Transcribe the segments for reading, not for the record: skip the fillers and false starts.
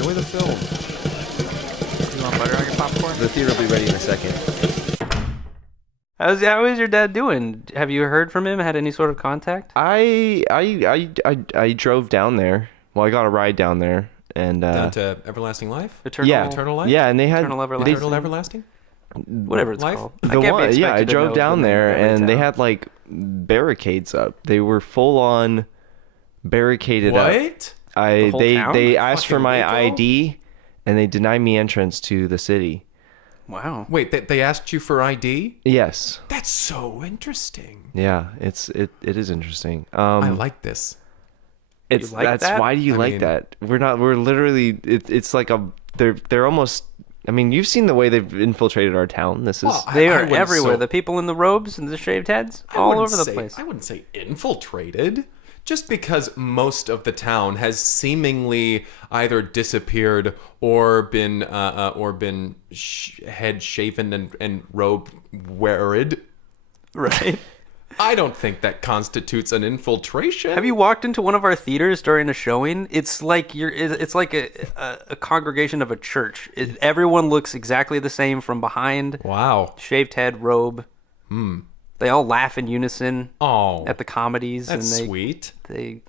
enjoy the film. You want butter on your popcorn? The theater will be ready in a second. How is your dad doing? Have you heard from him? Had any sort of contact? I drove down there. Well, I got a ride down there, and Down to everlasting life? Eternal life? Yeah, and they had Eternal everlasting? Whatever it's Life? called. I drove down there, and they had like barricades up. They were full on barricaded up. What? The whole town? They Like asked for fucking my Waco? ID, and they denied me entrance to the city. Wow. Wait, they asked you for ID? Yes. That's so interesting. Yeah, it is interesting. I like this. It's You like that's that? why do you I like mean- that? We're literally it's like they're almost. I mean, you've seen the way they've infiltrated our town. This is Well, They I are wouldn't everywhere. so- The people in the robes and the shaved heads, I all wouldn't over the say- place. I wouldn't say infiltrated. Just because most of the town has seemingly either disappeared or been head shaven and robe weared, Right. I don't think that constitutes an infiltration. Have you walked into one of our theaters during a showing? It's like it's like a congregation of a church. Everyone looks exactly the same from behind. Wow. Shaved head, robe. They all laugh in unison Oh, at the comedies, that's and sweet. they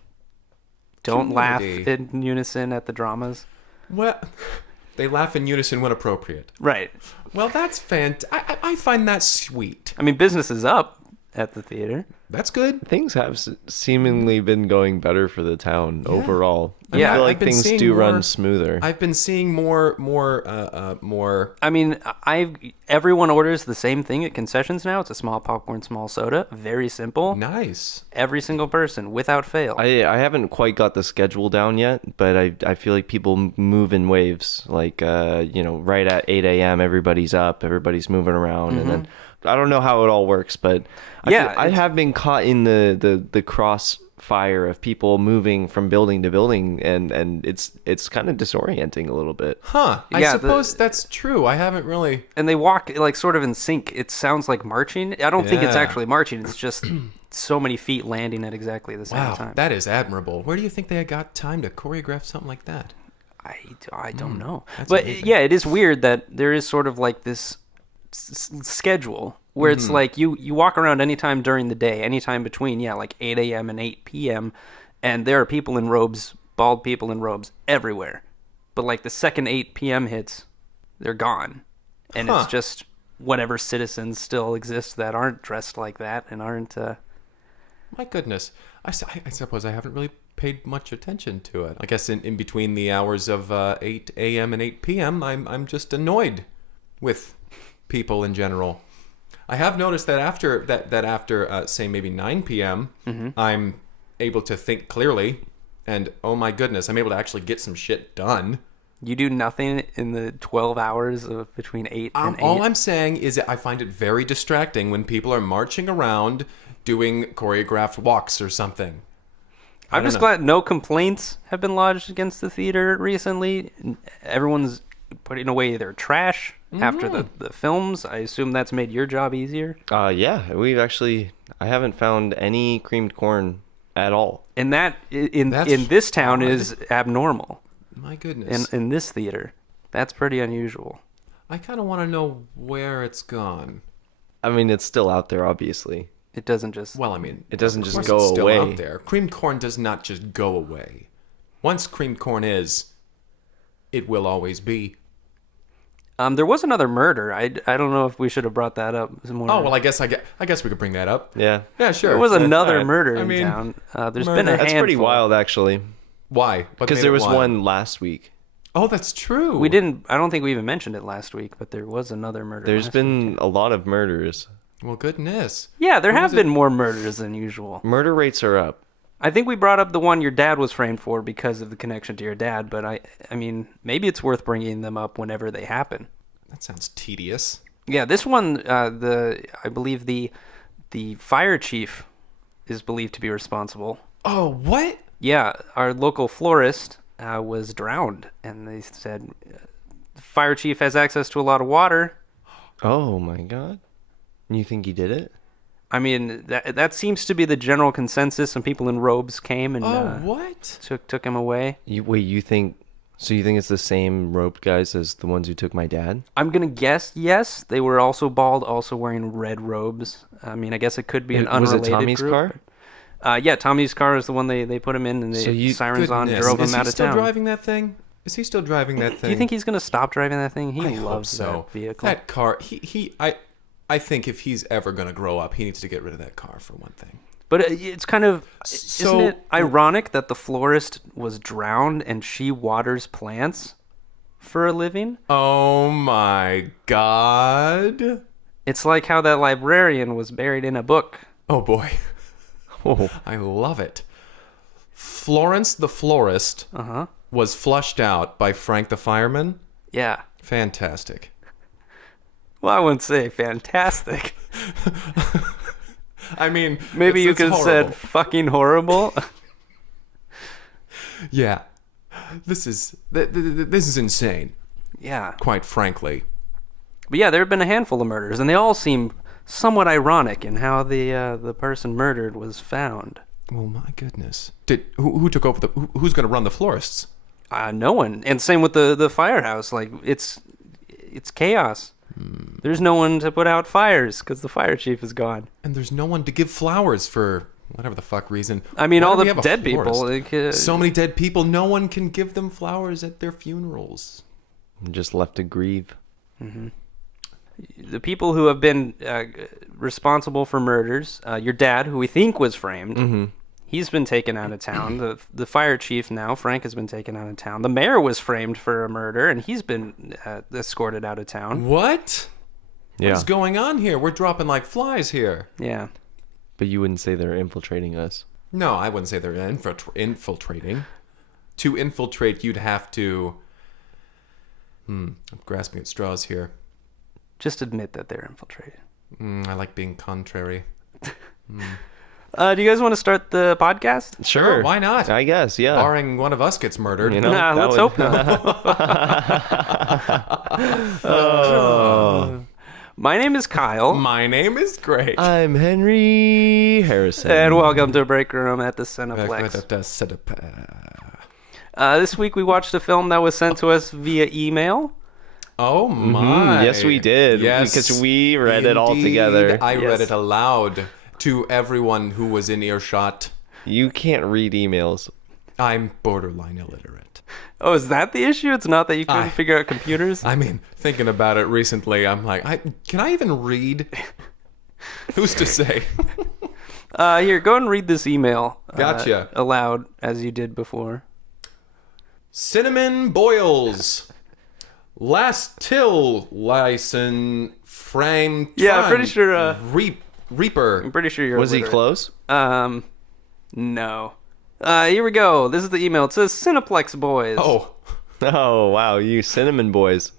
don't laugh Community. in unison at the dramas. Well, they laugh in unison when appropriate. Right. Well, that's I find that sweet. I mean, business is up at the theater. That's good. things have seemingly been going better for the town overall. Yeah, I feel I've like been things seeing do more- run smoother. I've been seeing more. I mean, everyone orders the same thing at concessions now. It's a small popcorn, small soda. Very simple. Nice. Every single person, without fail. I haven't quite got the schedule down yet, but I feel like people move in waves. Like right at 8 a.m. everybody's up, everybody's moving around, and then I don't know how it all works, but I have been caught in the crossfire of people moving from building to building, and it's kind of disorienting a little bit. Huh. I Yeah, suppose that's true. I haven't really. And they walk like sort of in sync. It sounds like marching. I don't think it's Yeah. actually marching. It's just so many feet landing at exactly the same Wow, time. that is admirable. Where do you think they got time to choreograph something like that? I don't know. that's But amazing. yeah, it is weird that there is sort of like this schedule where it's like you walk around anytime during the day, anytime between, like 8 a.m. and 8 p.m. And there are people in robes, bald people in robes everywhere. But like the second 8 p.m. hits, they're gone. And Huh. it's just whatever citizens still exist that aren't dressed like that and aren't... My goodness. I suppose I haven't really paid much attention to it. I guess in between the hours of 8 a.m. and 8 p.m., I'm just annoyed with people in general. I have noticed that after say maybe 9 p.m., I'm able to think clearly, and oh my goodness, I'm able to actually get some shit done. You do nothing in the 12 hours of between 8 and 8? All I'm saying is that I find it very distracting when people are marching around doing choreographed walks or something. I'm just glad no complaints have been lodged against the theater recently. Everyone's putting away their trash after the films. I assume that's made your job easier. Yeah, I haven't found any creamed corn at all. And that in That's this town odd. is abnormal. My goodness. In this theater, that's pretty unusual. I kind of want to know where it's gone. I mean, it's still out there, obviously. It doesn't just... Well, I mean, It doesn't of just course go it's still away. out there. Creamed corn does not just go away. Once creamed corn is, it will always be. There was another murder. I don't know if we should have brought that up. Some more. Oh well, I guess we could bring that up. Yeah. Yeah, sure. there was another alright. murder I in mean, town. There's murder. been a That's pretty handful. wild, actually. Why? What Because made there it was wild? one last week. Oh, that's true. We didn't. I don't think we even mentioned it last week, but there was another murder. There's last been week. a lot of murders. Well, goodness. Yeah, there have was been more murders than usual. Murder rates are up. I think we brought up the one your dad was framed for because of the connection to your dad, but I mean, maybe it's worth bringing them up whenever they happen. That sounds tedious. Yeah, this one, I believe the fire chief is believed to be responsible. Oh, what? Yeah, our local florist was drowned, and they said the fire chief has access to a lot of water. Oh my god. You think he did it? I mean, that seems to be the general consensus. Some people in robes came and Oh, what? took him away. You think So you think it's the same rope guys as the ones who took my dad? I'm going to guess yes. They were also bald, also wearing red robes. I mean, I guess it could be an unrelated Was it Tommy's group. car? Yeah, Tommy's car is the one they put him in, and sirens on, drove him out of town. Is he still driving that thing? Is he still driving that thing? Do you think he's going to stop driving that thing? He I hope loves so. that vehicle. That car, I think if he's ever going to grow up, he needs to get rid of that car for one thing. But it's kind of, isn't it ironic that the florist was drowned and she waters plants for a living? Oh my God. It's like how that librarian was buried in a book. Oh boy. Oh. I love it. Florence the florist was flushed out by Frank the fireman. Yeah. Fantastic. Well, I wouldn't say fantastic. I mean, Maybe you it's could have horrible. said fucking horrible. Yeah. This is insane, Yeah. quite frankly. But yeah, there have been a handful of murders, and they all seem somewhat ironic in how the person murdered was found. Well, my goodness. Who took over who's going to run the florists? No one. And same with the firehouse. Like, it's chaos. There's no one to put out fires because the fire chief is gone. And there's no one to give flowers for whatever the fuck reason. I mean, Why all do we the have a dead people. florist? Like, So many dead people. No one can give them flowers at their funerals. I'm just left to grieve. the people who have been responsible for murders, your dad, who we think was framed, he's been taken out of town. The fire chief now, Frank, has been taken out of town. The mayor was framed for a murder, and he's been escorted out of town. What? Yeah. What's going on here? We're dropping like flies here. Yeah. But you wouldn't say they're infiltrating us. No, I wouldn't say they're infiltrating. To infiltrate, you'd have to... I'm grasping at straws here. Just admit that they're infiltrated. I like being contrary. Do you guys want to start the podcast? Sure, why not? I guess, yeah. Barring one of us gets murdered. You know, Nah, that let's would- hope not. My name is Kyle. My name is Greg. I'm Henry Harrison. And welcome to Break Room at the Cineplex. This week we watched a film that was sent to us via email. Oh my. Yes, we did. Yes, because we read it all together. I read Yes. it aloud to everyone who was in earshot. You can't read emails. I'm borderline illiterate. Oh, is that the issue? It's not that you couldn't figure out computers? I mean, thinking about it recently, I'm like, can I even read? Who's to say? Here, go and read this email. Gotcha. Aloud, as you did before. Cinnamon boils. Last till license frame. Yeah, I'm pretty sure, Reaper. I'm pretty sure you're Was he illiterate. close? No. Here we go. This is the email. It says Cineplex Boys. Oh, Oh, wow. You cinnamon boys.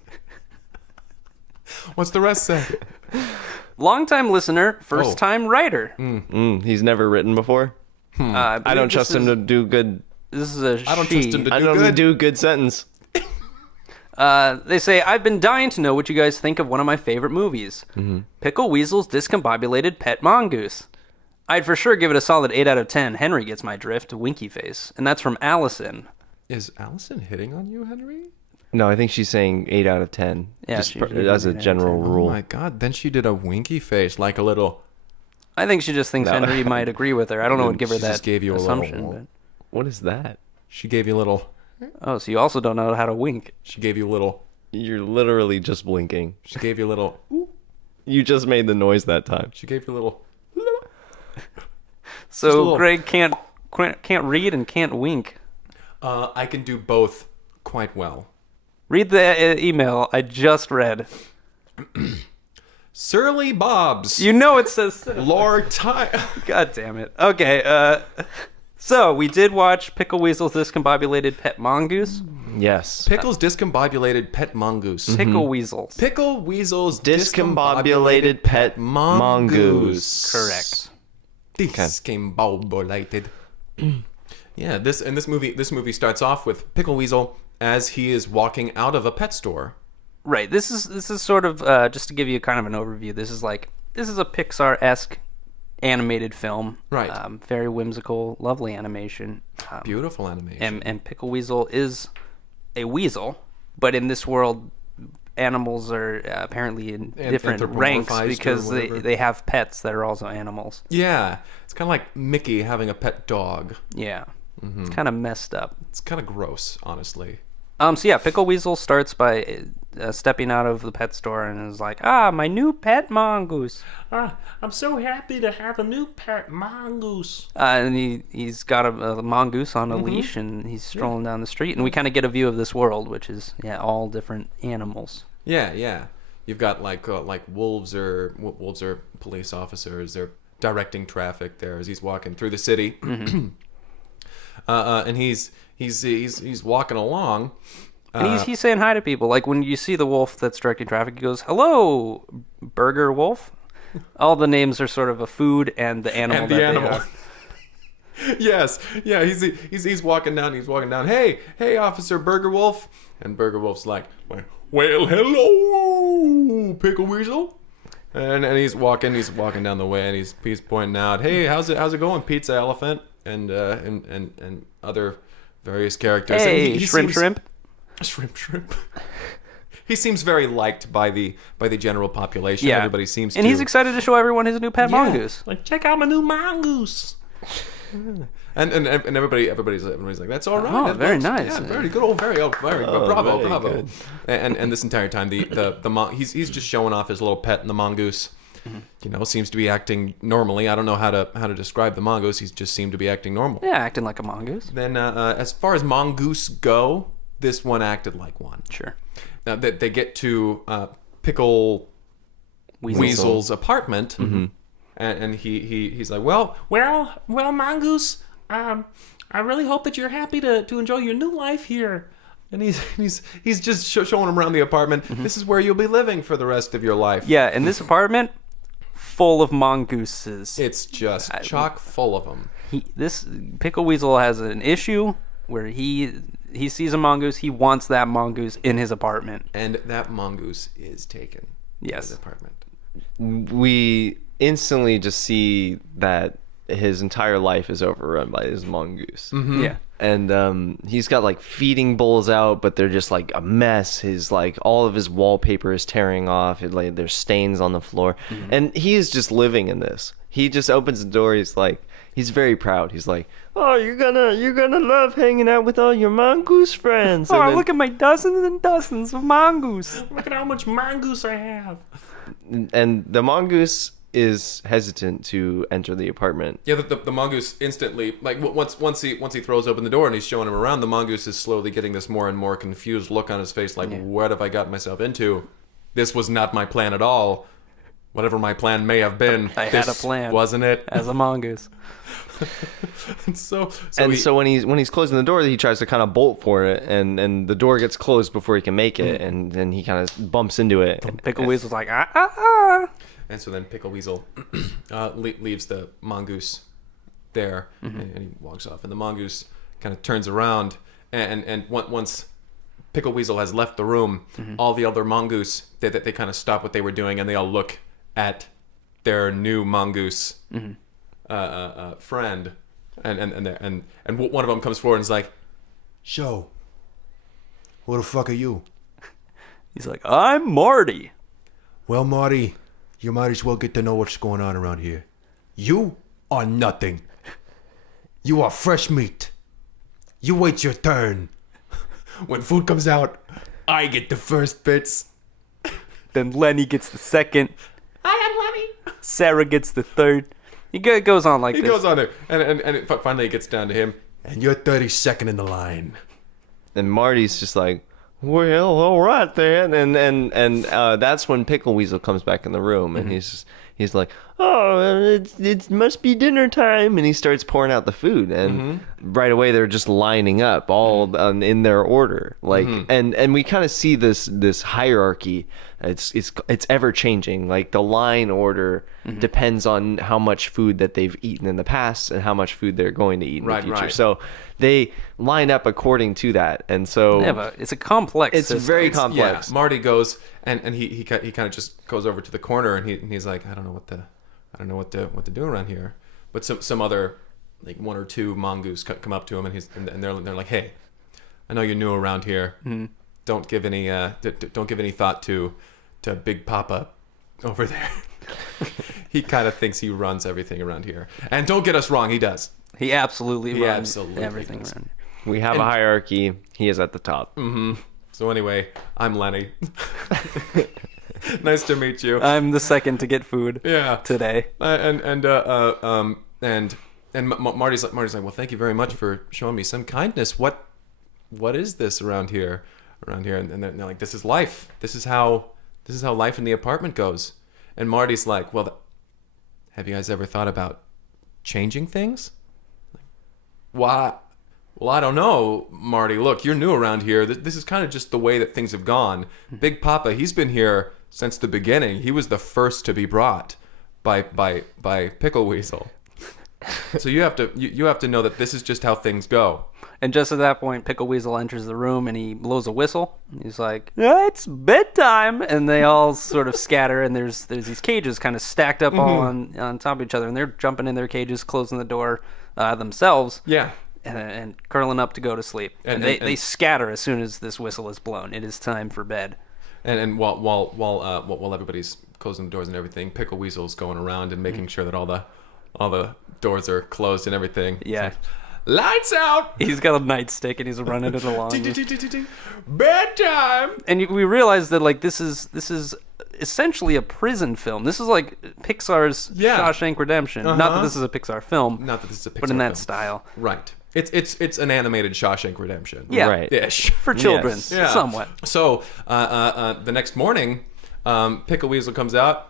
what's the rest say? Longtime listener, first time writer. He's never written before. I don't trust him to do good. This is a I don't trust him to I do don't good. do good sentence. They say, I've been dying to know what you guys think of one of my favorite movies. Pickleweasel's Discombobulated Pet Mongoose. I'd for sure give it a solid 8 out of 10. Henry gets my drift, winky face. And that's from Allison. Is Allison hitting on you, Henry? No, I think she's saying 8 out of 10. Yeah, just she as did a 8 out of general 10. rule. Oh my god, then she did a winky face, like a little... I think she just thinks No. Henry might agree with her. I don't know what would give her She that just gave you a assumption. little- What is that? She gave you a little... Oh, so you also don't know how to wink. She gave you a little... You're literally just blinking. She gave you a little... You just made the noise that time. She gave you a little... So little- Greg can't read and can't wink. I can do both quite well. Read the email I just read. Surly Bobs. You know it says... Lord Ty... God damn it. Okay, so we did watch Pickleweasel's Discombobulated Pet Mongoose. Yes. Pickle's Discombobulated Pet Mongoose. Pickleweasels. Pickleweasel's Discombobulated Pet Mongoose. Correct. Discombobulated. Yeah, this movie starts off with Pickleweasel as he is walking out of a pet store. Right. This is sort of just to give you kind of an overview. This is a Pixar-esque animated film. Right. Very whimsical, lovely animation. Beautiful animation. And Pickleweasel is a weasel, but in this world, animals are apparently in different ranks because they have pets that are also animals. Yeah, it's kind of like Mickey having a pet dog. Yeah, it's kind of messed up. It's kind of gross, honestly. So yeah, Pickleweasel starts by stepping out of the pet store and is like, my new pet mongoose. I'm so happy to have a new pet mongoose. And he's got a mongoose on a leash, and he's strolling down the street, and we kind of get a view of this world, which is all different animals. Yeah. You've got like wolves are police officers. They're directing traffic there as he's walking through the city, and he's walking along. And he's saying hi to people. Like when you see the wolf that's directing traffic, he goes, "Hello, Burger Wolf." All the names are sort of a food and the animal. They are. Yes, yeah. He's walking down. He's walking down. Hey, Officer Burger Wolf. And Burger Wolf's like, well, hello, Pickleweasel. And he's walking down the way, and he's pointing out, hey, how's it going, Pizza Elephant, and other various characters. Hey, and he Shrimp. He seems very liked by the general population. Yeah. Everybody seems and he's excited to show everyone his new pet mongoose. Like, check out my new mongoose. And everybody's like, that's all right. Oh, that very looks- nice. Yeah, very good. Very bravo. Good. And this entire time, he's just showing off his little pet, and the mongoose, seems to be acting normally. I don't know how to describe the mongoose. He just seemed to be acting normal. Yeah, acting like a mongoose. Then, as far as mongoose go, this one acted like one. Sure. Now they get to Pickleweasel's apartment, and he's like, well, Mongoose, I really hope that you're happy to enjoy your new life here. and he's just showing him around the apartment. This is where you'll be living for the rest of your life. Yeah, and this apartment full of mongooses. It's just chock full of them. This Pickleweasel has an issue where he sees a mongoose. He wants that mongoose in his apartment. And that mongoose is taken. Yes. To his apartment. We instantly just see that his entire life is overrun by his mongoose. Yeah. And he's got like feeding bowls out, but they're just like a mess. His like all of his wallpaper is tearing off. There's stains on the floor, and he is just living in this. He just opens the door. He's very proud. He's like, "Oh, you're gonna love hanging out with all your mongoose friends." Oh, look at my dozens and dozens of mongoose. Look at how much mongoose I have. And the mongoose is hesitant to enter the apartment. Yeah, the mongoose instantly, like once he throws open the door and he's showing him around, the mongoose is slowly getting this more and more confused look on his face, like, what have I got myself into? This was not my plan at all. Whatever my plan may have been, I had a plan, wasn't it? As a mongoose. So when he's closing the door, he tries to kind of bolt for it, and the door gets closed before he can make it, and then he kind of bumps into it. Pickleweasel's like, ah. And so then Pickleweasel leaves the mongoose there, and he walks off. And the mongoose kind of turns around, and once Pickleweasel has left the room, all the other mongoose, they kind of stop what they were doing, and they all look at their new mongoose friend, and one of them comes forward and is like, So, who the fuck are you? He's like, I'm Marty. Well, Marty, you might as well get to know what's going on around here. You are nothing. You are fresh meat. You wait your turn. When food comes out, I get the first bits. Then Lenny gets the second. I am Lenny. Sarah gets the third. It goes on like he this. goes on there, and finally it gets down to him. And you're 32nd in the line. And Marty's just like, well, all right then. And that's when Pickleweasel comes back in the room, and he's like, oh, it must be dinner time, and he starts pouring out the food, and right away they're just lining up all in their order, like, and we kind of see this hierarchy. It's ever changing. Like the line order depends on how much food that they've eaten in the past and how much food they're going to eat in the future. Right. So they line up according to that, and so It's a complex it's system. very complex. Yeah, Marty goes and he kind of just goes over to the corner, and he's like, I don't know what to do around here. But some other, like one or two mongoose come up to him, and they're like, hey, I know you're new around here. Don't give any don't give any thought to Big Papa over there. He kind of thinks he runs everything around here. And don't get us wrong, he does. He absolutely runs absolutely everything does. around. We have a hierarchy. He is at the top. So anyway, I'm Lenny. Nice to meet you. I'm the second to get food. Yeah. Today. And Marty's like, well, thank you very much for showing me some kindness. What is this around here? And they're like, this is life. This is how life in the apartment goes. And Marty's like, well, have you guys ever thought about changing things? Why? Well, I don't know, Marty. Look, you're new around here. This is kind of just the way that things have gone. Big Papa, he's been here since the beginning. He was the first to be brought by Pickleweasel. So you have to know that this is just how things go. And just at that point, Pickleweasel enters the room and he blows a whistle. He's like, it's bedtime. And they all sort of scatter, and there's these cages kind of stacked up all on top of each other, and they're jumping in their cages, closing the door themselves. Yeah. And curling up to go to sleep. And they scatter as soon as this whistle is blown. It is time for bed. And while everybody's closing the doors and everything, Pickleweasel's going around and making sure that all the doors are closed and everything. Yeah. It's like, lights out. He's got a nightstick and he's running it along. Bedtime. And we realize that like this is essentially a prison film. This is like Pixar's Shawshank Redemption. Not that this is a Pixar film. Not that this is a Pixar but in that film. style. Right. It's an animated Shawshank Redemption. Yeah. Right. Ish. For children, Yes. Yeah. somewhat. So the next morning, Pickleweasel comes out.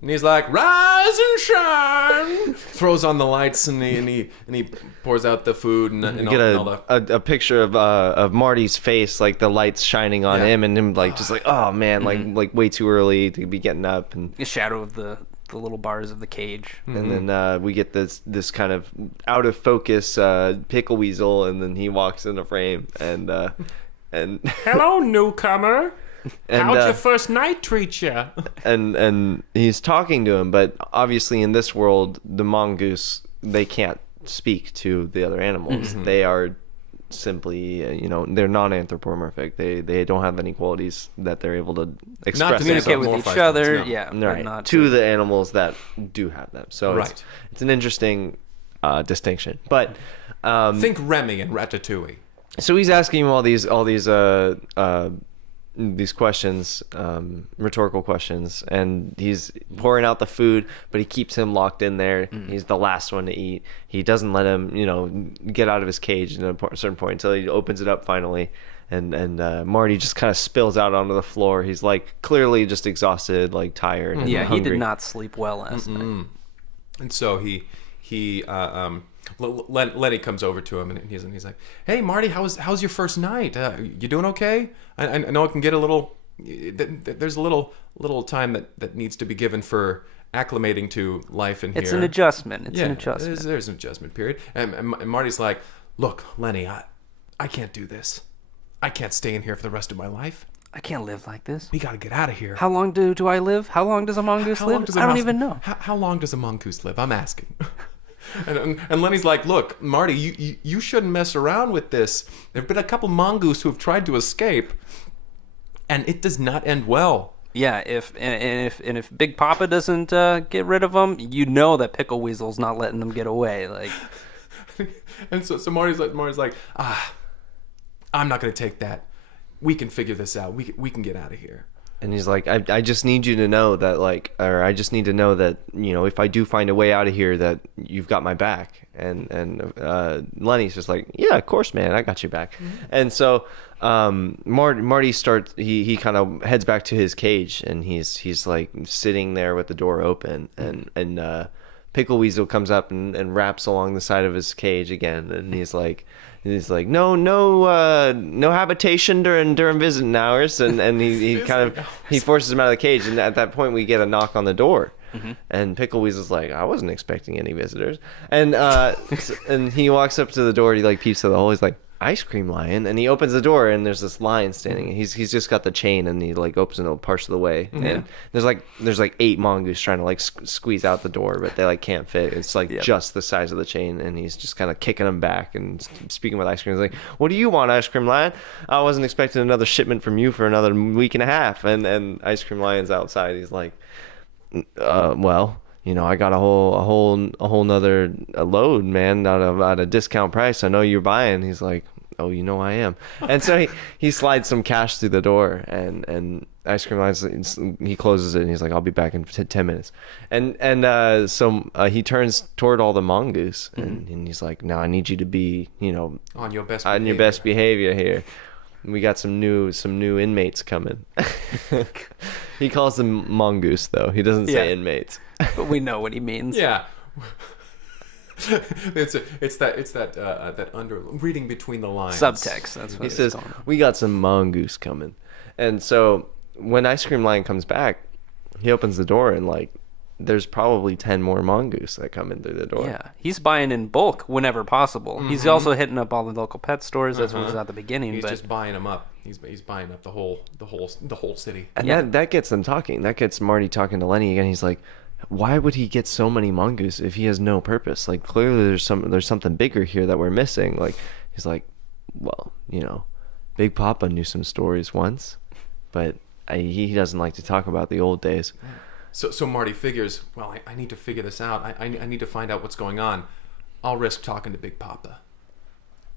And he's like, rise and shine. Throws on the lights and he pours out the food and You all, get and all the. a picture of Marty's face, like the lights shining on him, and him like just like, oh man, like way too early to be getting up, and The shadow of the little bars of the cage. and then we get this kind of out of focus Pickleweasel, and then he walks into frame, and Hello, newcomer. and How'd your first night treat you? and he's talking to him, but obviously in this world, the mongoose, they can't speak to the other animals. They are simply, they're non-anthropomorphic. They don't have any qualities that they're able to express. Communicate with Anthropomorphized each other, ones, no. yeah, but Right, not to the animals that do have them. So Right. it's an interesting distinction. But Think Remy and Ratatouille. so he's asking him all these questions, rhetorical questions, and he's pouring out the food, but he keeps him locked in there. He's the last one to eat. He doesn't let him, get out of his cage at a certain point until he opens it up finally. And Marty just kind of spills out onto the floor. He's like clearly just exhausted, like tired. And Yeah, he hungry. did not sleep well last night. And so Lenny comes over to him and he's like, "Hey Marty, how's your first night? You doing okay? I know it can get a little. There's a little time that needs to be given for acclimating to life in here. It's an adjustment. It's an adjustment. There's an adjustment period." And Marty's like, "Look, Lenny, I can't do this. I can't stay in here for the rest of my life. I can't live like this. We gotta get out of here." How long do I live? How long does a mongoose How long live? does a I don't mouse- even know. How long does a mongoose live? I'm asking. And Lenny's like, "Look, Marty, you shouldn't mess around with this. There've been a couple mongoose who have tried to escape, and it does not end well." Yeah, if Big Papa doesn't get rid of them, you know that Pickleweasel's not letting them get away. Like, And so Marty's like, I'm not gonna take that. We can figure this out. We can get out of here. And he's like, I just need you to know that, like, or I just need to know that, if I do find a way out of here, that you've got my back. And Lenny's just like, yeah, of course, man, I got your back. And so Marty starts, he kind of heads back to his cage, and he's like sitting there with the door open, and Pickleweasel comes up and raps along the side of his cage again, and he's like, no habitation during visiting hours, and he kind of he forces him out of the cage, and at that point we get a knock on the door, and Pickleweasel's like, I wasn't expecting any visitors, and and he walks up to the door, he like peeps through the hole, he's like, ice cream lion, and he opens the door and there's this lion standing. He's just got the chain, and he like opens it parts of the way, and there's like 8 mongoose trying to like squeeze out the door, but they like can't fit. It's like just the size of the chain, and he's just kind of kicking them back and speaking with ice cream. He's like, "What do you want, ice cream lion? I wasn't expecting another shipment from you for another week and a half." And ice cream lion's outside. He's like, well, you know, I got a whole nother load, man, at a discount price. I know you're buying. He's like, oh, you know I am. And so he slides some cash through the door, and ice cream lines, he closes it, and he's like, I'll be back in 10 minutes. And so he turns toward all the mongoose, and he's like, no, I need you to be, you know, On your best behavior here. We got some new inmates coming. He calls them mongoose, though. He doesn't say inmates. But we know what he means. Yeah. it's that under reading between the lines. Subtext. That's what He says, we got some mongoose coming. And so when Ice Cream Lion comes back, he opens the door, and like there's probably 10 more mongoose that come in through the door. Yeah, he's buying in bulk whenever possible. He's also hitting up all the local pet stores. That's what was at the beginning. He's but just buying them up. He's buying up the whole city. And that gets them talking. That gets Marty talking to Lenny again. He's like, why would he get so many mongoose if he has no purpose? Like, clearly there's something bigger here that we're missing. Like, he's like, well, you know, Big Papa knew some stories once, but he doesn't like to talk about the old days. So Marty figures, well, I need to figure this out. I need to find out what's going on. I'll risk talking to Big Papa.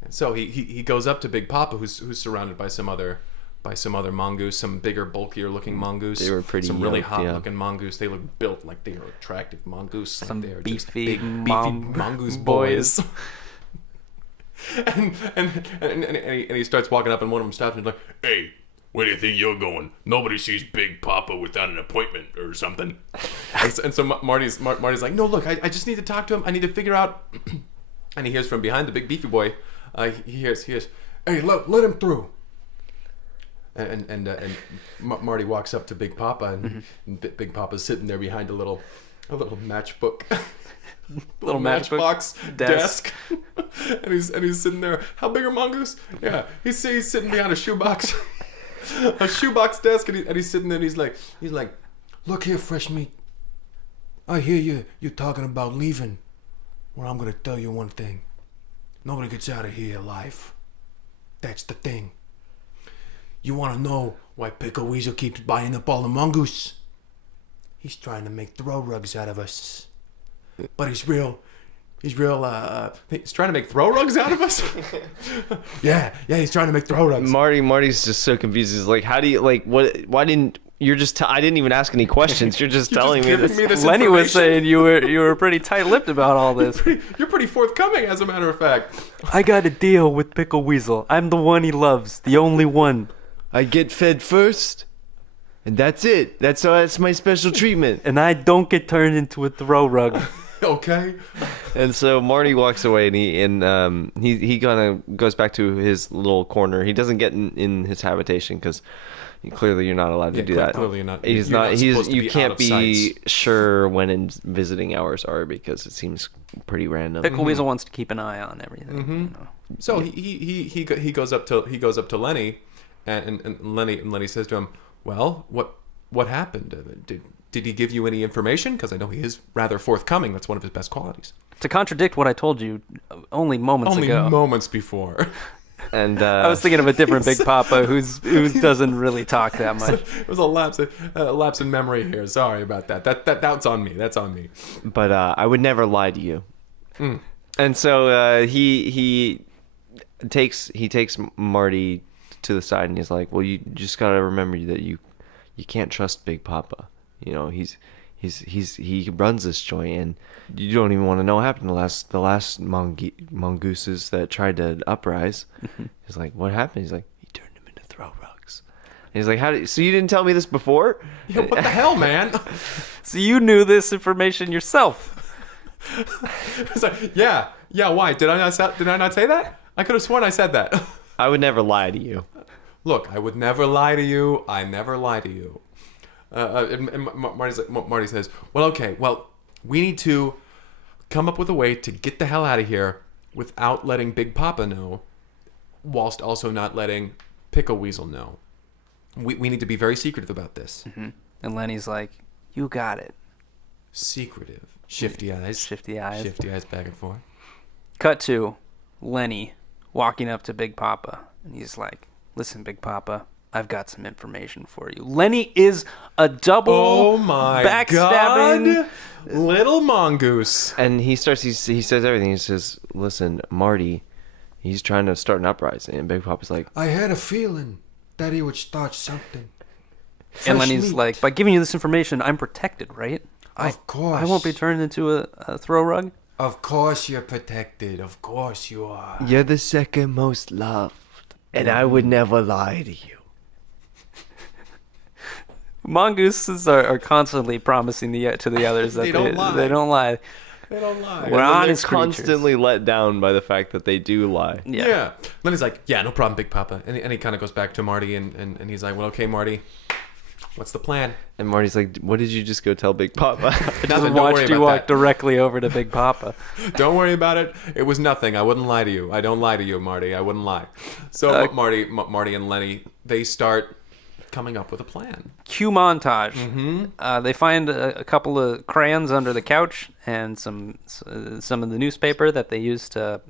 And so he goes up to Big Papa, who's surrounded by some other mongoose, some bigger, bulkier looking mongoose. They were pretty some really yoked, hot looking mongoose. They look built like they are attractive mongoose. Some like they're just beefy big, mongoose boys. and he starts walking up, and one of them stops and he's like, Hey, where do you think you're going? Nobody sees Big Papa without an appointment or something. and so Marty's like, no, look, I just need to talk to him. I need to figure out. And he hears from behind the big beefy boy. He hears, Hey, let him through. and Marty walks up to Big Papa, and Big Papa's sitting there behind a little matchbook. little matchbox desk. desk. and he's sitting there. How big are mongoose? Yeah, he's sitting behind a shoebox. A shoebox desk, and he's sitting there, and he's like, Look here, fresh meat. I hear you're talking about leaving. Well, I'm gonna tell you one thing. Nobody gets out of here alive. That's the thing. You wanna know why Pickleweasel keeps buying up all the mongoose? He's trying to make throw rugs out of us. But he's trying to make throw rugs out of us. Yeah, he's trying to make throw rugs. Marty's just so confused. He's like, how do you, like, what, why didn't, you're just, I didn't even ask any questions. You're just telling me this. Lenny was saying you were pretty tight-lipped about all this. You're pretty forthcoming, as a matter of fact. I got a deal with Pickleweasel. I'm the one he loves, the only one. I get fed first, and that's it. That's my special treatment. And I don't get turned into a throw rug. Okay. And so Marty walks away, and he kind of goes back to his little corner. He doesn't get in his habitation because clearly you're not allowed to do that. Clearly you're not. He's you're not. Not supposed to You be can't out of be sight. sure when visiting hours are because it seems pretty random. Pickleweasel wants to keep an eye on everything. You know. So he goes up to Lenny, and Lenny says to him, "Well, what happened? Did he give you any information? Because I know he is rather forthcoming. That's one of his best qualities." To contradict what I told you only moments ago. Moments before. And I was thinking of a different Big Papa who doesn't really talk that much. It was a lapse in memory here. Sorry about that. That's on me. That's on me. But I would never lie to you. And so he takes Marty to the side, and he's like, "Well, you just gotta remember that you can't trust Big Papa. You know, he runs this joint, and you don't even want to know what happened. The last mongooses that tried to uprise." He's like, "What happened?" He's like, "He turned them into throw rugs." And he's like, so you didn't tell me this before?" Yeah, what the hell, man? So you knew this information yourself. It's like, yeah. Why did I not say that? I could have sworn I said that. I would never lie to you. Look, I would never lie to you. I never lie to you. And Marty says, well, okay, we need to come up with a way to get the hell out of here without letting Big Papa know. whilst also not letting Pickleweasel know. We need to be very secretive about this. Mm-hmm. And Lenny's like, you got it. Secretive. Shifty eyes. Shifty eyes. Shifty eyes back and forth. Cut to Lenny walking up to Big Papa. And he's like, listen, Big Papa, I've got some information for you. Lenny is a double backstabbing. God. Little mongoose. And he says everything. He says, listen, Marty, he's trying to start an uprising. And Big Papa's like, I had a feeling that he would start something. And Fresh Lenny's meat. like, by giving you this information, I'm protected, right? Of course. I won't be turned into a throw rug. Of course you're protected. Of course you are. you're the second most loved. And I would never lie to you. Mongooses are constantly promising to the others that They don't lie. They don't lie. They don't lie. We're And then honest they're creatures. constantly let down by the fact that they do lie. Yeah. Lenny's like, yeah, no problem, Big Papa. And he kind of goes back to Marty and he's like, well, okay, Marty, what's the plan? And Marty's like, what did you just go tell Big Papa? I just Don't worry watched you about walk that. directly over to Big Papa. Don't worry about it. It was nothing. I wouldn't lie to you. I don't lie to you, Marty. I wouldn't lie. So Marty and Lenny, they start coming up with a plan. Cue montage. Mm-hmm. They find a couple of crayons under the couch and some of the newspaper that they used to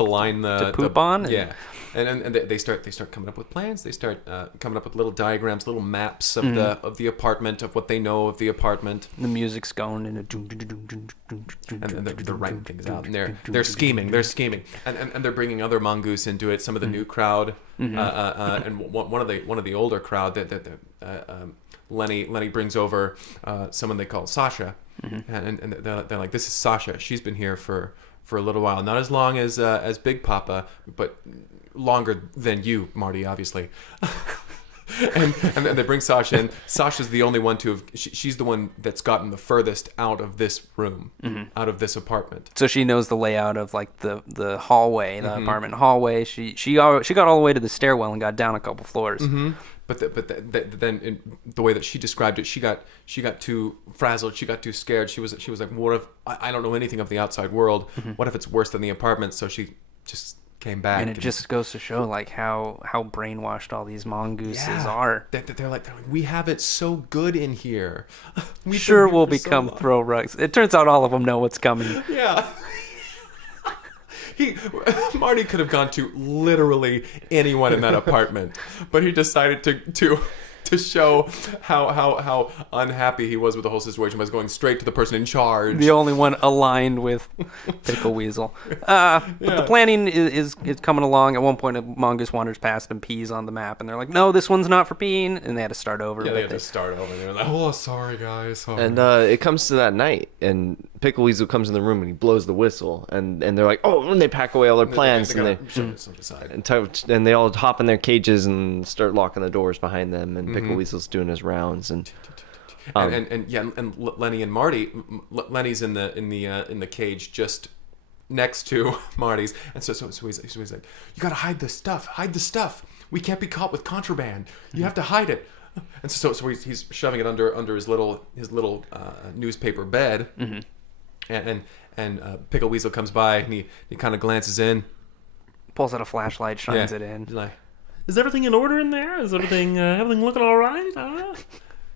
line to poop on. Yeah, and they start coming up with plans. They start coming up with little diagrams, little maps of the apartment, of what they know of the apartment. The music's going and And they're writing things out, and they're scheming, and they're bringing other mongoose into it. Some of the new crowd, and one of the older crowd that Lenny brings over someone they call Sasha, and they're like, this is Sasha. She's been here for a little while, not as long as Big Papa, but longer than you, Marty, obviously. and they bring Sasha in. Sasha's the only one to have. She's the one that's gotten the furthest out of this room, out of this apartment. so she knows the layout of like the hallway, the apartment hallway. She got all the way to the stairwell and got down a couple floors. But then in the way that she described it, she got too frazzled. She got too scared. She was like, what if I don't know anything of the outside world? What if it's worse than the apartment? So she just came back. And it just goes to show like how brainwashed all these mongooses are. They're like, we have it so good in here. We've Sure, been here we'll for so become long." throw rugs. It turns out all of them know what's coming. Yeah. Marty could have gone to literally anyone in that apartment, but he decided to show how unhappy he was with the whole situation by going straight to the person in charge. The only one aligned with Pickleweasel. But the planning is coming along. At one point, a mongoose wanders past and pees on the map, and they're like, "No, this one's not for peeing," and they had to start over. Yeah, but they had to start over. They were like, "Oh, sorry guys." Sorry. And it comes to that night, and Pickleweasel comes in the room and he blows the whistle, and they're like, oh, and they pack away all their plans, they and gotta shove it aside. and they all hop in their cages and start locking the doors behind them, and Pickleweasel's doing his rounds, and Lenny and Marty, Lenny's in the cage just next to Marty's, and so he's like, you gotta hide the stuff. We can't be caught with contraband. You have to hide it. And so he's shoving it under his little newspaper bed, and Pickleweasel comes by and he kind of glances in, pulls out a flashlight, shines it in. He's like, Is everything in order in there? Is everything looking all right? Huh?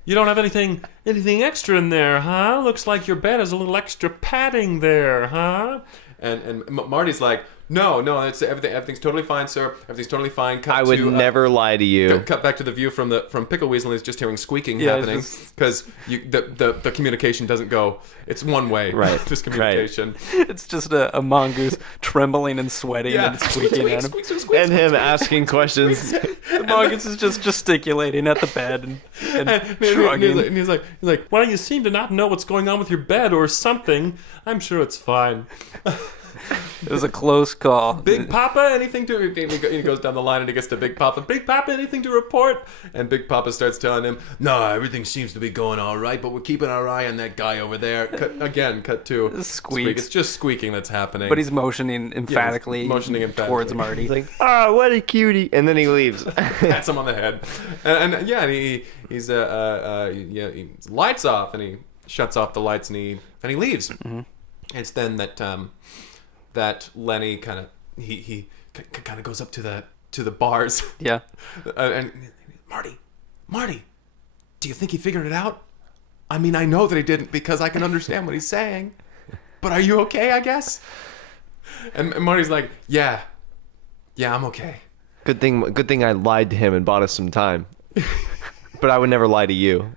You don't have anything extra in there, huh? Looks like your bed has a little extra padding there, huh? and Marty's like, no, it's everything's totally fine, sir. Everything's totally fine. I would never lie to you. Cut back to the view from Pickleweasel, and he's just hearing squeaking Yeah, happening because the communication doesn't go. It's one way. Right, This communication. It's just a mongoose trembling and sweating and squeaking at him. And him asking questions. The mongoose is just gesticulating at the bed and shrugging. And he's like, Well, you seem to not know what's going on with your bed or something. I'm sure it's fine. It was a close call. Big Papa, anything to... He goes down the line and he gets to Big Papa. Big Papa, anything to report? And Big Papa starts telling him, no, everything seems to be going all right, but we're keeping our eye on that guy over there. Cut to... Squeaks. It's just squeaking that's happening. But he's motioning emphatically, towards Marty. He's like, oh, what a cutie. And then he leaves. Pats him on the head. And he lights off and he shuts off the lights and he leaves. Mm-hmm. It's then that Lenny kind of he kind of goes up to the bars. Yeah. And Marty, do you think he figured it out? I mean, I know that he didn't because I can understand what he's saying. But are you okay, I guess? And Marty's like, yeah, I'm okay. Good thing I lied to him and bought us some time. But I would never lie to you.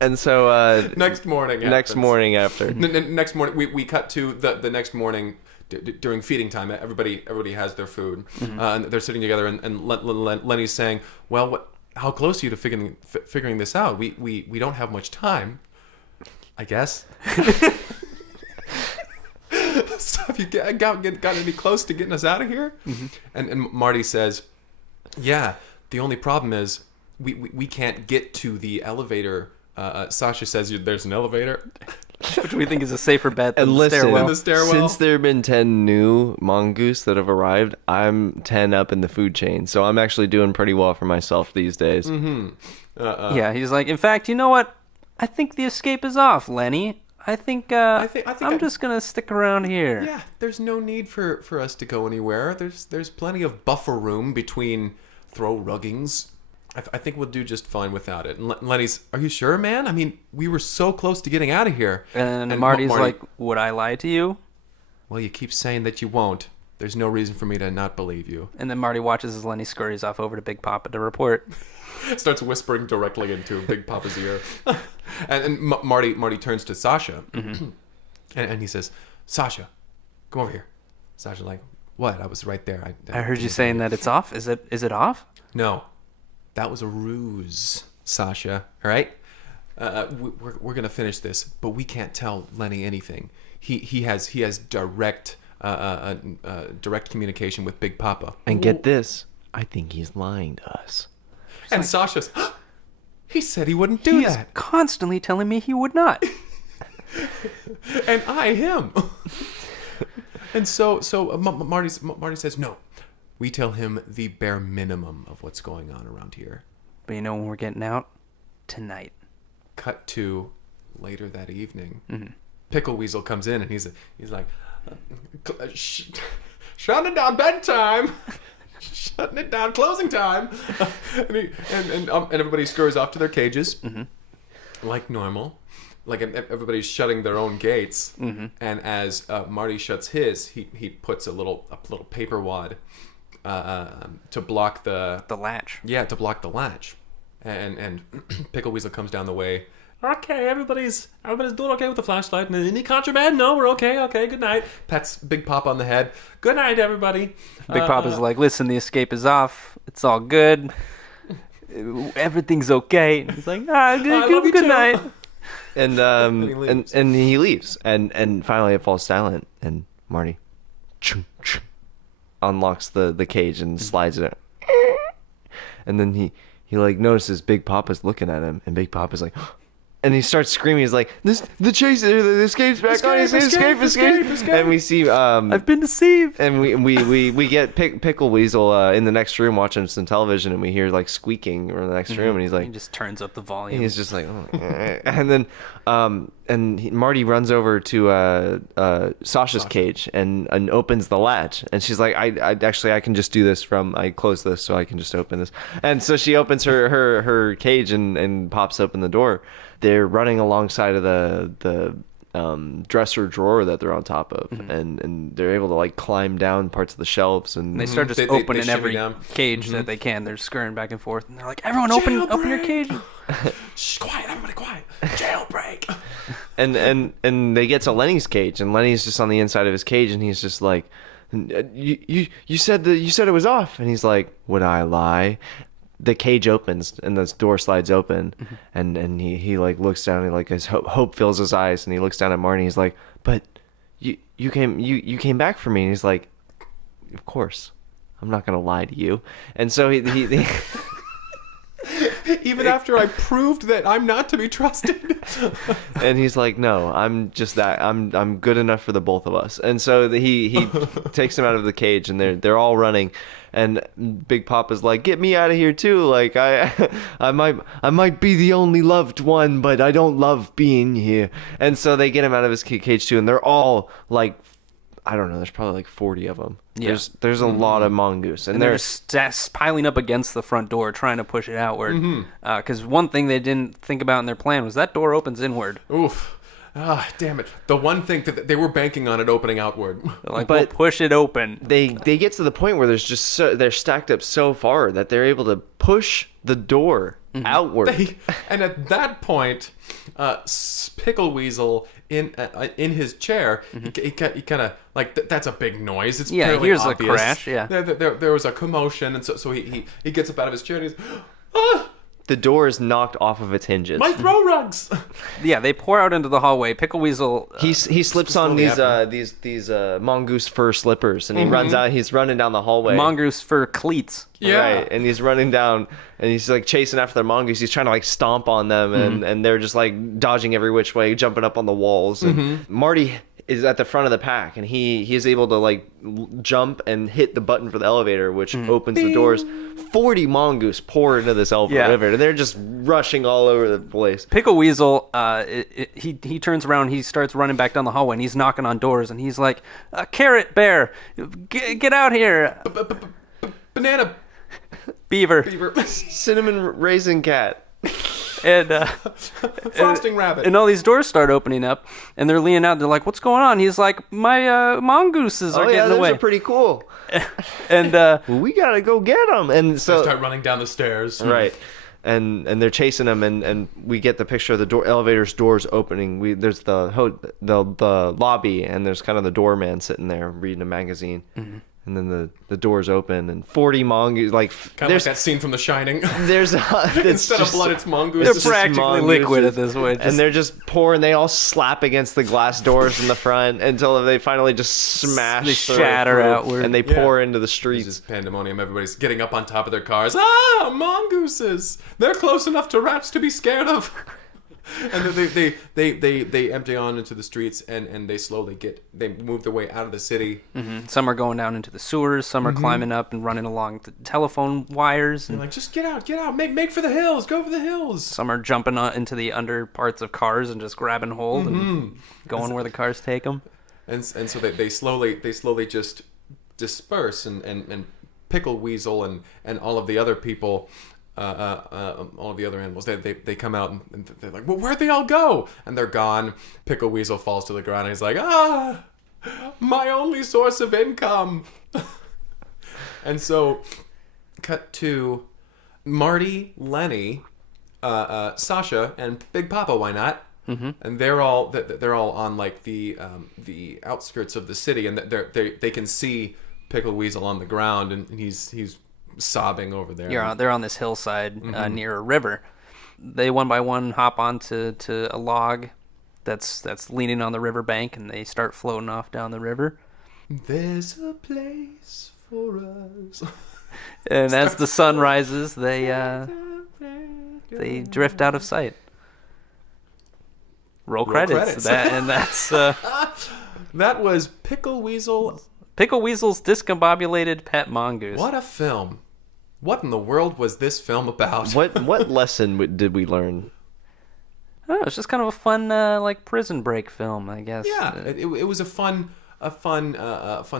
And so next morning next morning we cut to the next morning during feeding time. Everybody has their food, and they're sitting together. And Lenny's saying, "Well, how close are you to figuring this out? We don't have much time, I guess." So have you got any close to getting us out of here? And Marty says, "Yeah. The only problem is we can't get to the elevator." Sasha says there's an elevator, which we think is a safer bet than and the listen, stairwell. The stairwell. Since there have been 10 new mongoose that have arrived, I'm 10 up in the food chain, so I'm actually doing pretty well for myself these days. Yeah, he's like, in fact, you know what? I think the escape is off, Lenny. I think I'm just gonna stick around here. Yeah, there's no need for us to go anywhere. There's plenty of buffer room between throw ruggings. I think we'll do just fine without it. And Lenny's, are you sure, man? I mean, we were so close to getting out of here. And Marty's like, would I lie to you? Well, you keep saying that you won't. There's no reason for me to not believe you. And then Marty watches as Lenny scurries off over to Big Papa to report. Starts whispering directly into Big Papa's ear. and Marty turns to Sasha. and he says, Sasha, come over here. Sasha's like, what? I was right there. I heard you saying that it's off. Is it off? No. That was a ruse, Sasha. All right? We're going to finish this, but we can't tell Lenny anything. He has direct communication with Big Papa. And get this, I think he's lying to us. And Sasha's, he said he wouldn't do He's that. constantly telling me he would not. And I him. And so Marty says, no. We tell him the bare minimum of what's going on around here. But you know when we're getting out? Tonight. Cut to later that evening. Pickleweasel comes in and he's like, shutting it down, bedtime. Shutting it down, closing time. and everybody scurries off to their cages, like normal. Like everybody's shutting their own gates. And as Marty shuts his, he puts a little paper wad to block the latch. Yeah, to block the latch. And Pickleweasel comes down the way. Okay, everybody's doing okay with the flashlight. Any contraband? No, we're okay. Okay, good night. Pats Big Papa on the head. Good night, everybody. Big Papa's like, listen, the escape is off. It's all good. Everything's okay. He's like, good night. And he leaves. And finally it falls silent. And Marty unlocks the cage and slides it out. And then he like notices Big Papa's looking at him, and Big Papa's like, and he starts screaming. He's like, the escape's back on. Escape. And we see I've been deceived. And we get Pickleweasel in the next room watching some television, and we hear like squeaking in the next room, and he's like, he just turns up the volume. He's just like, oh. And then Marty runs over to Sasha's cage and opens the latch, and she's like, I can just do this I closed this so I can just open this. And so she opens her cage and pops open the door. They're running alongside of the dresser drawer that they're on top of, and they're able to like climb down parts of the shelves, and they start just opening every cage that they can. They're scurrying back and forth, and they're like, everyone open your cage. Shh, quiet, everybody quiet. Jailbreak. and they get to Lenny's cage, and Lenny's just on the inside of his cage, and he's just like, you said it was off, and he's like, would I lie? The cage opens and the door slides open, and he like looks down, and like his hope fills his eyes, and he looks down at Marty. He's like, but you came back for me. And he's like, of course, I'm not gonna lie to you. And so he even after I proved that I'm not to be trusted. And he's like, no, I'm just that. I'm good enough for the both of us. And so he takes him out of the cage, and they're all running. And Big Papa's like, get me out of here too. Like I might be the only loved one, but I don't love being here. And so they get him out of his cage too. And they're all like I don't know. There's probably like 40 of them. Yeah. There's a lot of mongoose, and they're just piling up against the front door, trying to push it outward. Because one thing they didn't think about in their plan was that door opens inward. Oof. Ah, damn it. The one thing that they were banking on it opening outward. They're like, we'll push it open. They get to the point where there's just they're stacked up so far that they're able to push the door outward. And at that point, Pickleweasel in his chair, he kind of like that's a big noise. It's fairly here's obvious. a crash. Yeah, there was a commotion, and so he gets up out of his chair and he's ah. The door is knocked off of its hinges. My throw rugs. Yeah, they pour out into the hallway. Pickleweasel. He slips on these mongoose fur slippers, and he runs out. He's running down the hallway. Mongoose fur cleats. Yeah. Right, and he's running down, and he's like chasing after the mongoose. He's trying to like stomp on them, and they're just like dodging every which way, jumping up on the walls. And Marty is at the front of the pack, and he is able to like jump and hit the button for the elevator, which opens the doors. 40 mongoose pour into this elevator, and they're just rushing all over the place. Pickleweasel, he turns around, he starts running back down the hallway, and he's knocking on doors, and he's like, "Carrot Bear, get out here!" Banana Beaver. Cinnamon Raisin Cat. And Frosting Rabbit. And all these doors start opening up, and they're leaning out. They're like, "What's going on?" He's like, "My mongooses are getting away." Those are pretty cool. And Well, we gotta go get them. And so They start running down the stairs. right, and they're chasing them, and we get the picture of the elevator's doors opening. There's the lobby, and there's kind of the doorman sitting there reading a magazine. And then the doors open, and 40 mongoose, like Kind of like that scene from The Shining. There's Instead of blood, it's mongoose. they're practically liquid at this point. and they're just pouring. They all slap against the glass doors in the front until they finally just smash. They shatter outward. and they pour into the This streets. is pandemonium. Everybody's getting up on top of their cars. Ah, mongooses! They're close enough to rats to be scared of. And then they empty on into the streets, and they move their way out of the city. Some are going down into the sewers. Some are climbing up and running along the telephone wires. They're And like, just get out, make for the hills, go for the hills. some are jumping into the under parts of cars and just grabbing hold and going where the cars take them. And so they slowly just disperse, and Pickleweasel and all of the other people, all of the other animals, they come out and they're like, well, where'd they all go? And they're gone. Pickleweasel falls to the ground, and he's like, my only source of income. And so, cut to Marty, Lenny, Sasha, and Big Papa. Why not? And they're all on like the outskirts of the city, and they can see Pickleweasel on the ground, and he's sobbing over there. Yeah, they're on this hillside near a river. They one by one hop onto a log that's leaning on the riverbank, and they start floating off down the river. There's a place for us. And as the sun rises, they drift out of sight. Roll credits. That's that was Pickleweasel. Pickleweasel's Discombobulated Pet Mongoose. What a film! What in the world was this film about? What lesson did we learn? Oh, it's just kind of a fun, like prison break film, I guess. Yeah, it was a fun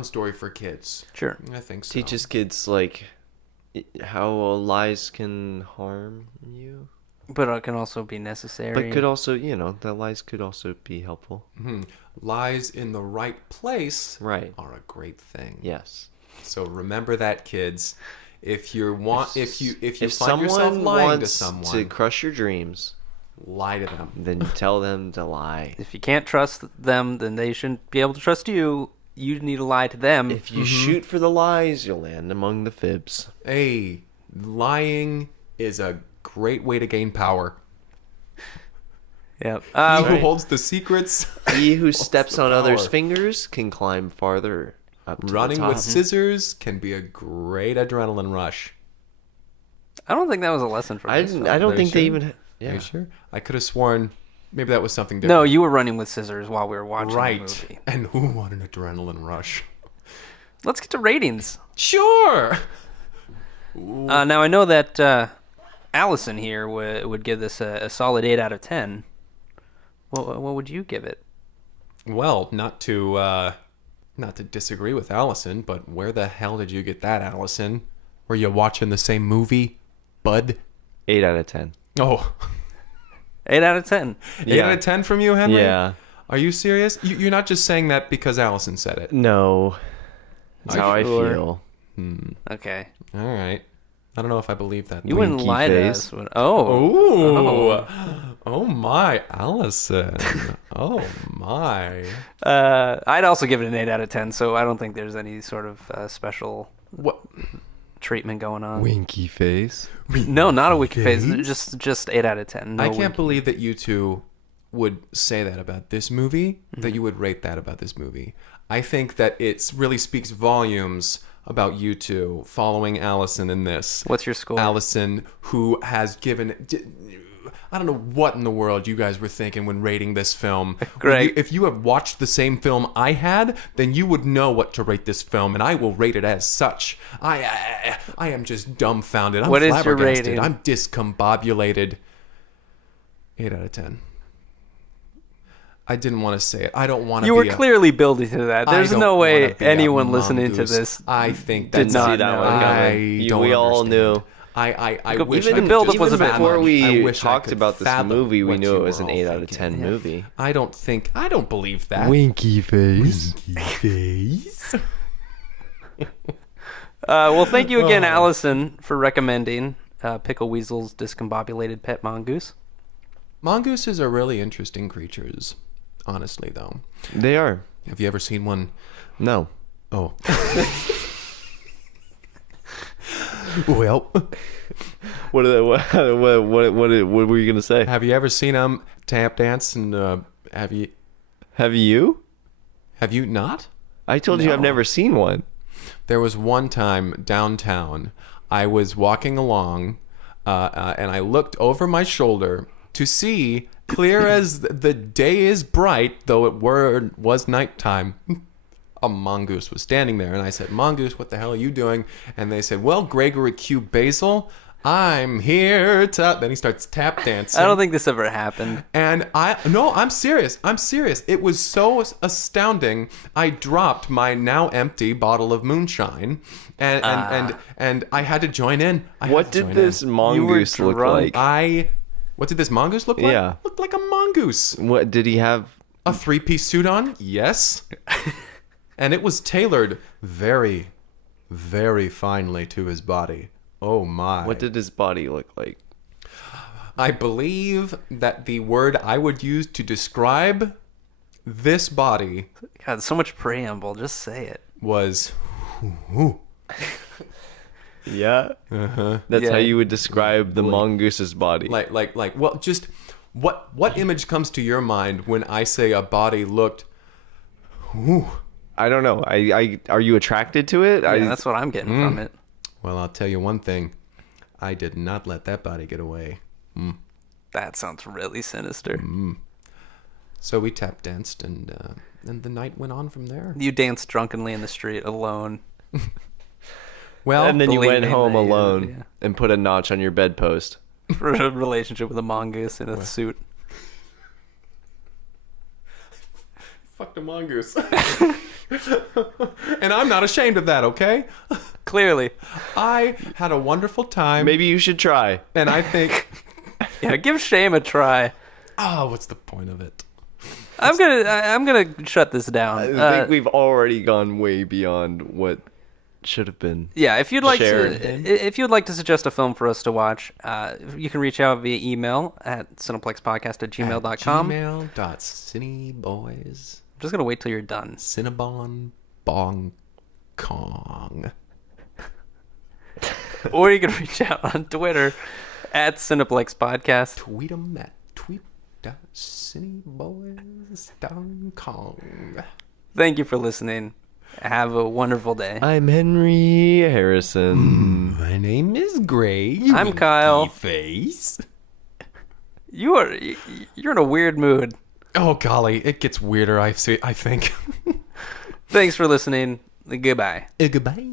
story for kids. Sure. I think so. Teaches kids like how lies can harm you, But it can also be necessary. but could also, the lies could also be helpful. Lies in the right place Right. are a great thing. Yes. So remember that, kids. If you find yourself someone lying to wants someone, to crush your dreams, lie to them. then tell them to lie. If you can't trust them, then they shouldn't be able to trust you. You need to lie to them. If you shoot for the lies, you'll land among the fibs. Hey, lying is a great way to gain power. Yep. He who holds the secrets. He who steps on others' power. fingers can climb farther up to Running the top. with scissors can be a great adrenaline rush. I don't think that was a lesson for I this don't film. think sure? they even. Are Yeah. you sure? I could have sworn maybe that was something different. No, you were running with scissors while we were watching the Right. movie. And who wanted an adrenaline rush? Let's get to ratings. Sure. Now, I know that Allison here would give this a solid 8 out of 10. What would you give it? Well, not to not to disagree with Allison, but where the hell did you get that, Allison? Were you watching the same movie, bud? 8 out of 10. Oh, 8 out of 10. 8 out of 10 from you, Henry? Yeah. Are you serious? You're not just saying that because Allison said it. No. That's how I sure? feel. Okay. All right. I don't know if I believe that. You wouldn't Winky lie face. to us. Oh. Ooh. Oh my, Allison. Oh my. I'd also give it an 8 out of 10, so I don't think there's any sort of special What? treatment going on. Winky face. No, not a wiki face. Just 8 out of 10. No I can't winky. believe that you two would say that about this movie, that you would rate that about this movie. I think that it really speaks volumes about you two following Allison in this. What's your score? Allison, who has given... I don't know what in the world you guys were thinking when rating this film. Great. If you have watched the same film I had, then you would know what to rate this film, and I will rate it as such. I am just dumbfounded. I'm What is your flabbergasted. rating? I'm discombobulated. 8 out of 10. I didn't want to say it. I don't want to. You were clearly building to that. I There's don't no way wanna be a anyone listening to mongoose. this I think did that's not See that know. one coming. I don't We all understand. knew. I Even wish the I could build-up just was a bit fathom- Before I we wish I talked could about this fathom movie, we what knew you it were was an all 8 out of thinking. 10 movie. I don't believe that. Winky face. Face. Well, thank you again, Allison, for recommending Pickleweasel's discombobulated pet mongoose. Mongooses are really interesting creatures, honestly, though. They are. Have you ever seen one? No. Oh. Well, What were you gonna say? Have you ever seen them tap dance? And have you not? I told you I've No. never seen one. There was one time downtown, I was walking along, and I looked over my shoulder to see, clear as the day is bright, though it was nighttime, a mongoose was standing there. And I said, "Mongoose, what the hell are you doing?" And they said, "Well, Gregory Q. Basil, I'm here to..." Then he starts tap dancing. I don't think this ever happened. And I'm serious. It was so astounding. I dropped my now empty bottle of moonshine, and I had to join in. What did this mongoose look drunk. like? What did this mongoose look like? Yeah. Looked like a mongoose. What did he have? A 3-piece suit on? Yes. And it was tailored very, very finely to his body. Oh my. What did his body look like? I believe that the word I would use to describe this body God, so much preamble. Just say it. was... Yeah. That's Yeah. how you would describe the mongoose's body. well, just what image comes to your mind when I say a body looked... I don't know. Are you attracted to it? Yeah, that's what I'm getting from it. Well, I'll tell you one thing. I did not let that body get away. That sounds really sinister. So we tap danced, and the night went on from there. You danced drunkenly in the street alone. Well, and then you went believing home that you- alone yeah. and put a notch on your bedpost. For a relationship with a mongoose in a suit. fuck the mongoose. And I'm not ashamed of that, okay? Clearly. I had a wonderful time. Maybe you should try. And I think, Yeah, give shame a try. what's the point of it? I'm gonna shut this down. I think we've already gone way beyond what should have been. Yeah, if you'd like shared. to suggest a film for us to watch, you can reach out via email at cineplexpodcast@gmail.com. Gmail.cineboys. I'm just gonna wait till you're done. Cinnabon Bong Kong. Or you can reach out on Twitter at Cineplex Podcast. Tweet them at tweet.cineboys.com. Thank you for listening. Have a wonderful day. I'm Henry Harrison. My name is Gray. I'm Kyle. Face. You're in a weird mood. Oh golly, it gets weirder. I think. Thanks for listening. Goodbye. Goodbye.